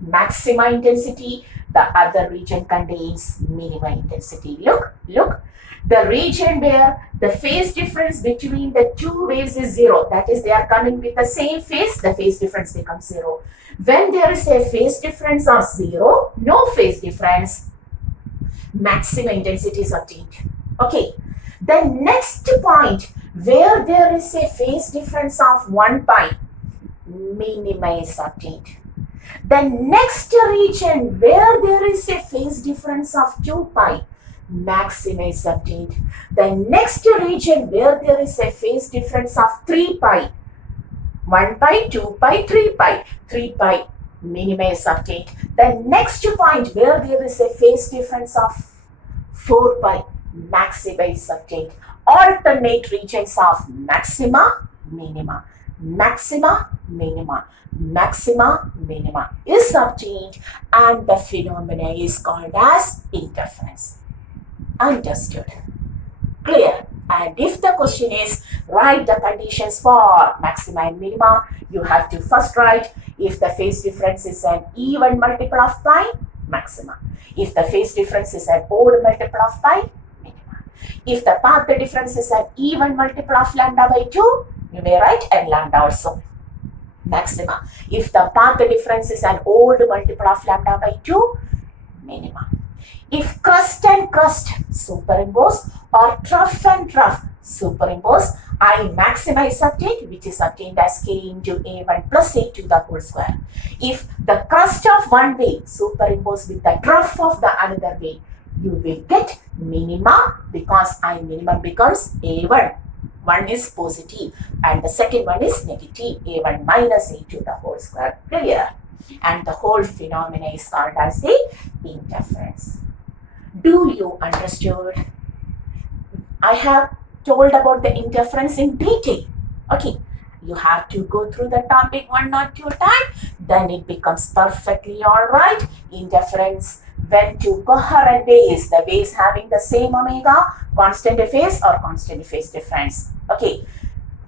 maxima intensity, the other region contains minima intensity. Look. The region where the phase difference between the two waves is 0, that is they are coming with the same phase, the phase difference becomes 0. When there is a phase difference of 0, no phase difference, maximum intensity is obtained. Okay, the next point where there is a phase difference of 1 pi, minima is obtained. The next region where there is a phase difference of 2 pi, maxima is obtained. The next region where there is a phase difference of 3 pi, 1 pi, 2 pi, 3 pi, minima is obtained. The next point where there is a phase difference of 4 pi, maxima is obtained. Alternate regions of maxima, minima. maxima, minima is obtained, and the phenomena is called as interference. Understood? Clear? And if the question is write the conditions for maxima and minima, you have to first write if the phase difference is an even multiple of pi, maxima. If the phase difference is an odd multiple of pi, minima. If the path difference is an even multiple of lambda by 2, you may write n lambda also, maxima. If the path difference is an odd multiple of lambda by 2, minima. If crust and crust superimpose or trough and trough superimpose, I maxima is obtained, which is obtained as k into a1 plus a to the whole square. If the crust of one way superimpose with the trough of the another way, you will get minima, because I minimum becomes a1. One is positive and the second one is negative, a1 minus a to the whole square. Clear? And the whole phenomena is called as the interference. Do you understood? I have told about the interference in detail. Okay, you have to go through the topic 1 or 2 times, then it becomes perfectly alright. Interference when two coherent waves, the waves having the same omega, constant phase or constant phase difference. Okay,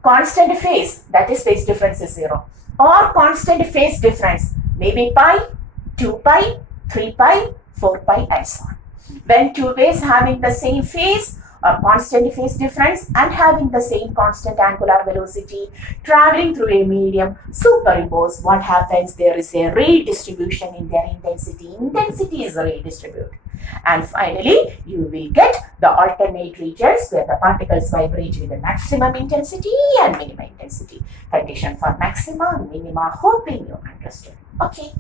constant phase, that is phase difference is 0, or constant phase difference, maybe pi, 2 pi, 3 pi, 4 pi and so on. When two waves having the same phase or constant phase difference and having the same constant angular velocity traveling through a medium superimpose, what happens? There is a redistribution in their intensity. Intensity is redistributed. And finally, you will get the alternate regions where the particles vibrate with the maximum intensity and minimum intensity. Condition for maxima, minima, hoping you understood. Okay.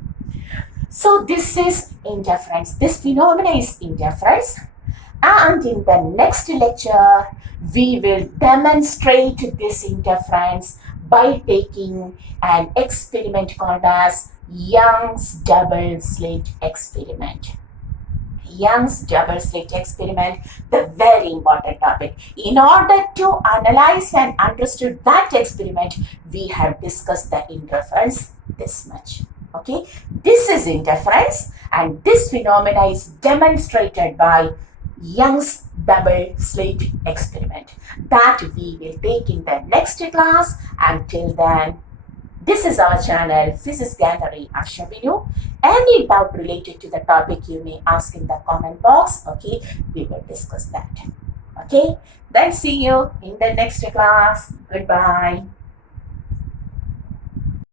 So this is interference. This phenomena is interference. And in the next lecture, we will demonstrate this interference by taking an experiment called as Young's double slit experiment. Young's double slit experiment, the very important topic. In order to analyze and understand that experiment, we have discussed the interference this much. Okay, this is interference and this phenomena is demonstrated by Young's double slit experiment that we will take in the next class. Until then, this is our channel Physics Gallery Ashavinu. Any doubt related to the topic you may ask in the comment box. Okay, we will discuss that. Okay, then see you in the next class. Goodbye.